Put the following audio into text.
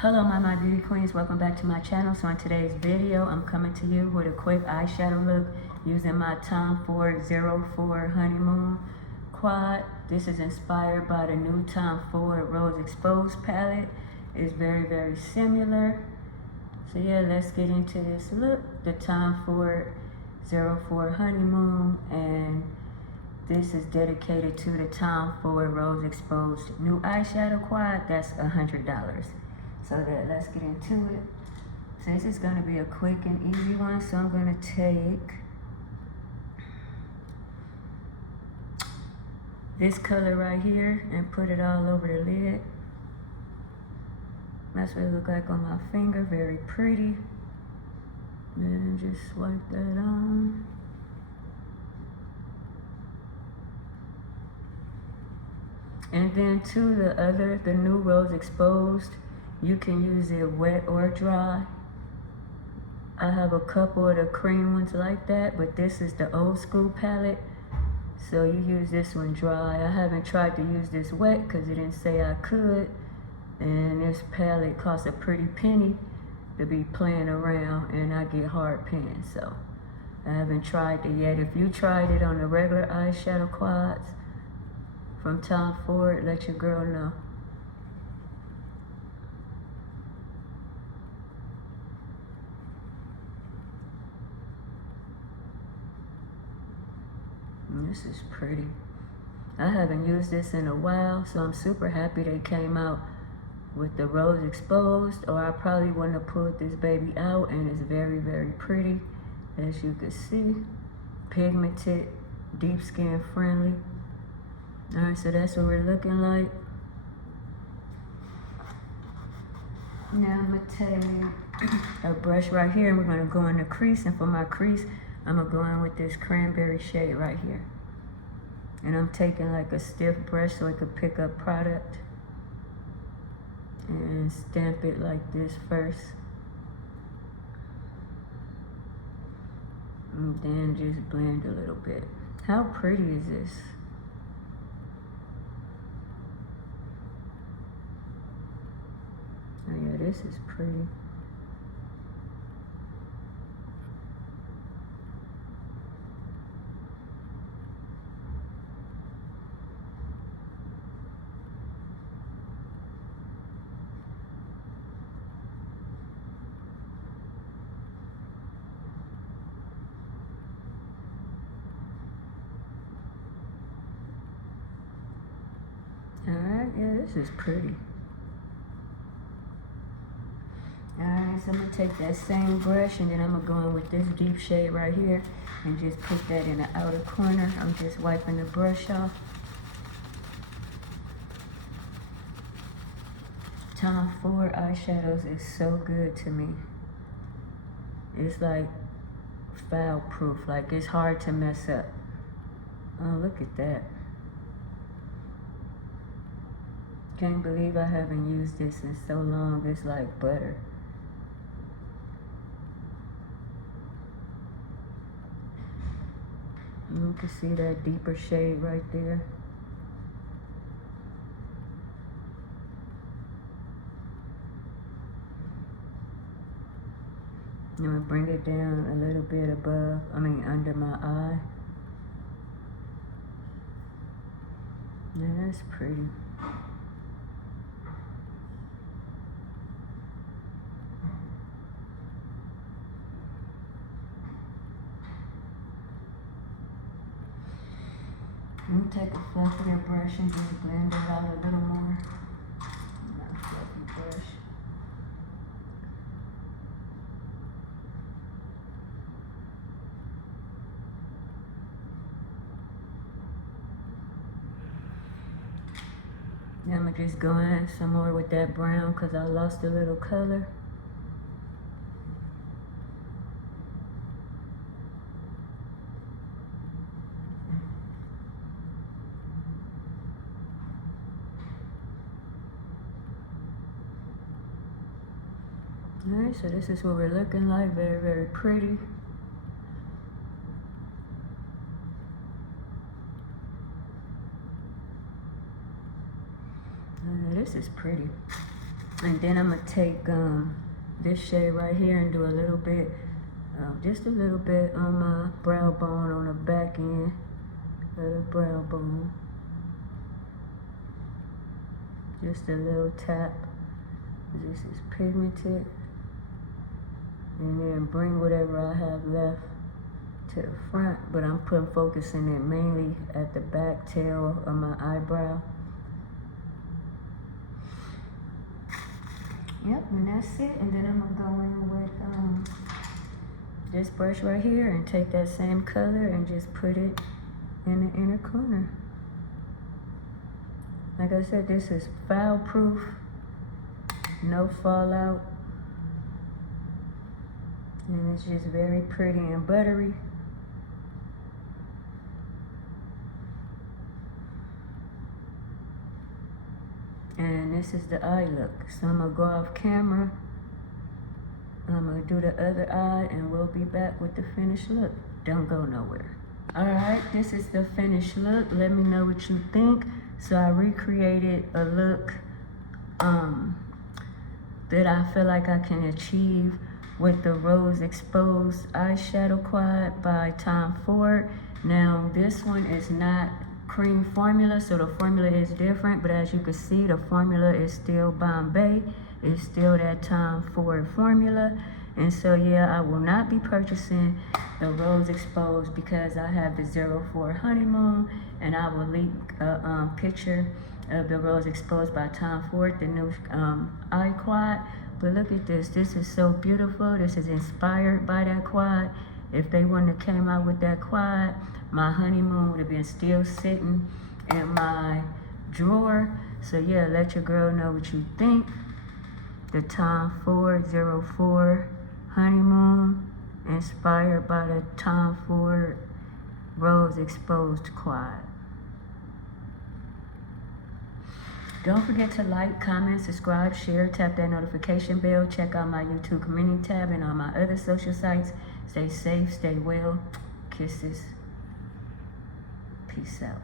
Hello my beauty queens, welcome back to my channel. So in today's video I'm coming to you with a quick eyeshadow look using my Tom Ford 04 Honeymoon quad. This is inspired by the new Tom Ford Rose Exposed palette. It's very similar. So yeah, let's get into this look. The Tom Ford 04 Honeymoon, and this is dedicated to the Tom Ford Rose Exposed new eyeshadow quad. That's $100. So let's get into it. So this is going to be a quick and easy one. So I'm going to take this color right here and put it all over the lid. That's what it looks like on my finger. Very pretty. And just swipe that on. And then to the new Rose Exposed, you can use it wet or dry. I have a couple of the cream ones like that, but this is the old school palette. So you use this one dry. I haven't tried to use this wet because it didn't say I could. And this palette costs a pretty penny to be playing around, and I get hard pans. So I haven't tried it yet. If you tried it on the regular eyeshadow quads from Tom Ford, let your girl know. This is pretty. I haven't used this in a while, so I'm super happy they came out with the Rose Exposed, or I probably wouldn't have pulled this baby out. And it's very pretty, as you can see. Pigmented, deep skin friendly. Alright, so that's what we're looking like. Now I'm going to take a brush right here, and we're going to go in the crease. And for my crease, I'm going to go in with this cranberry shade right here. And I'm taking like a stiff brush so it could pick up product. And stamp it like this first. And then just blend a little bit. How pretty is this? Oh yeah, this is pretty. Alright, yeah, this is pretty. Alright, so I'm going to take that same brush, and then I'm going to go in with this deep shade right here and just put that in the outer corner. I'm just wiping the brush off. Tom Ford eyeshadows is so good to me. It's like foul proof, like it's hard to mess up. Oh, look at that. Can't believe I haven't used this in so long. It's like butter. You can see that deeper shade right there. I'm gonna bring it down a little bit above, under my eye. Yeah, that's pretty. I'm gonna take a fluffier brush and just blend it out a little more. Not a fluffy brush. Now I'm gonna just go in some more with that brown because I lost a little color. Alright, so this is what we're looking like. Very pretty. This is pretty. And then I'm gonna take this shade right here and do a little bit, just a little bit on my brow bone on the back end of the brow bone. Just a little tap. This is pigmented. And then bring whatever I have left to the front, but I'm focusing it mainly at the back tail of my eyebrow. Yep, and that's it. And then I'm gonna go in with this brush right here and take that same color and just put it in the inner corner. Like I said, this is foul proof, no fallout, and it's just very pretty and buttery. And this is the eye look. So I'm gonna go off camera. I'm gonna do the other eye and we'll be back with the finished look. Don't go nowhere. Alright, this is the finished look. Let me know what you think. So I recreated a look that I feel like I can achieve with the Rose Exposed Eyeshadow Quad by Tom Ford. Now this one is not cream formula, so the formula is different, but as you can see, the formula is still Bombay. It's still that Tom Ford formula. And so yeah, I will not be purchasing the Rose Exposed because I have the 04 Honeymoon, and I will link a picture of the Rose Exposed by Tom Ford, the new eye quad. But look at this. This is so beautiful. This is inspired by that quad. If they wouldn't have came out with that quad, my Honeymoon would have been still sitting in my drawer. So yeah, let your girl know what you think. The Tom Ford 04 Honeymoon, inspired by the Tom Ford Rose Exposed Quad. Don't forget to like, comment, subscribe, share, tap that notification bell. Check out my YouTube community tab and on my other social sites. Stay safe, stay well. Kisses. Peace out.